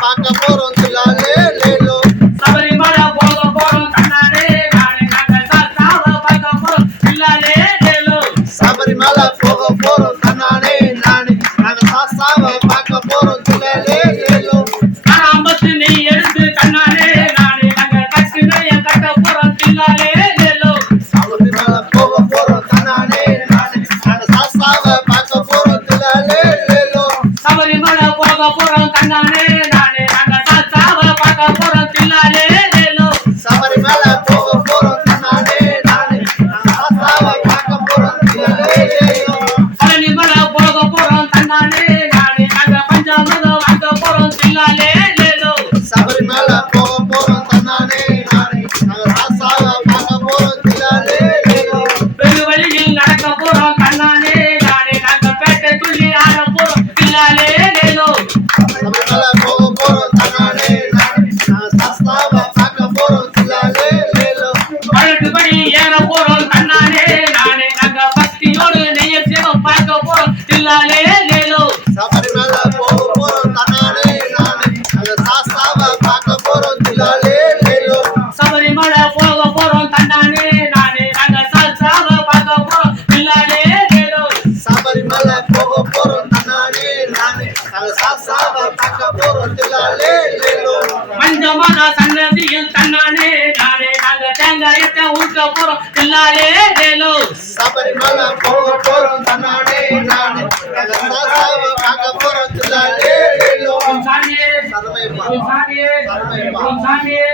பார்க்க போறோம் நாளு போறோம் தன்னாலே நானே நாங்க பக்தியோடு நெய்ய சேவம் பார்க்க போறோம். தில்லாலே லேலோ சபரிமல போக போறோம் தன்னாலே நானே. நாங்க சாஸ்தாவ பார்க்க போறோம் தில்லாலே லேலோ சபரிமல போக போறோம் தன்னாலே நானே. நாங்க சாஸ்தாவ பார்க்க போறோம் தில்லாலே லேலோ சபரிமல போக போறோம் தன்னாலே நானே. நாங்க சாஸ்தாவ பார்க்க போறோம் தில்லாலே லேலோ மஞ்சமான சன்னதியில் தன்னானே. போற பின்னாலே வேலு சபரிமல போக போறோம் தன்னாலே நானே சாசாவை பார்க்க போறோம் பின்னாலே வேலு சாமியே சரமையப்பா சாமியே சரமையப்பா சாமியே